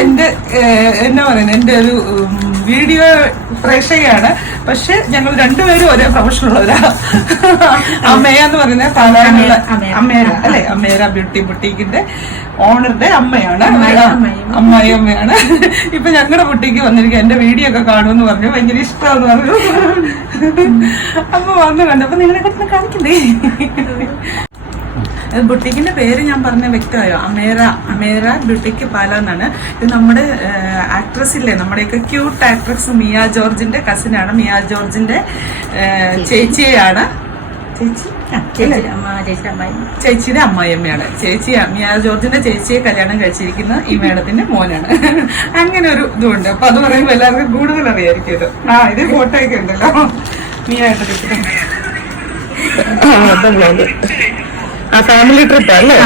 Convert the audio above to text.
എന്റെ എന്നാ പറയുന്നത്, എന്റെ ഒരു വീഡിയോ പ്രേക്ഷകയാണ്. പക്ഷെ ഞങ്ങൾ രണ്ടുപേരും ഒരേ പ്രൊഫഷനുള്ളവരാ. അമ്മയ എന്ന് പറയുന്ന സാധാരണ അമ്മേര അല്ലെ, അമ്മേര ബ്യൂട്ടി ബുട്ടീക്കിന്റെ ഓണറുടെ അമ്മയാണ്, അമ്മായി അമ്മയാണ്. ഇപ്പൊ ഞങ്ങളുടെ ബുട്ടിക്ക് വന്നിരിക്കുക. എന്റെ വീഡിയോ ഒക്കെ കാണുമെന്ന് പറഞ്ഞു, ഭയങ്കര ഇഷ്ടമാന്ന് പറഞ്ഞു. അപ്പൊ വന്ന് കണ്ടപ്പോ നിങ്ങളെ കൂടെ കാണിക്കണ്ടേ. ബുട്ടിക്കിന്റെ പേര് ഞാൻ പറഞ്ഞ വ്യക്തമായോ, അമേര ബ്യൂട്ടിക്ക് പാല എന്നാണ്. ഇത് നമ്മുടെ ആക്ട്രസ് ഇല്ലേ, നമ്മുടെയൊക്കെ ക്യൂട്ട് ആക്ട്രസ് മിയ ജോർജിന്റെ കസിനാണ്. മിയ ജോർജിന്റെ ചേച്ചിയാണ്. ചേച്ചിയുടെ അമ്മായിയമ്മയാണ്. ചേച്ചി മിയ ജോർജിന്റെ ചേച്ചിയെ കല്യാണം കഴിച്ചിരിക്കുന്ന ഈ മേഡത്തിന്റെ മോനാണ്. അങ്ങനെ ഒരു ഇതുണ്ട്. അപ്പൊ അത് പറയുമ്പോ എല്ലാവർക്കും കൂടുതൽ അറിയായിരിക്കും ഇത്. ഇത് ഫോട്ടോ ഒക്കെ ഉണ്ടല്ലോ മിയ ആയിട്ട്. ഫാമിലി ട്രിപ്പ് അല്ലേ?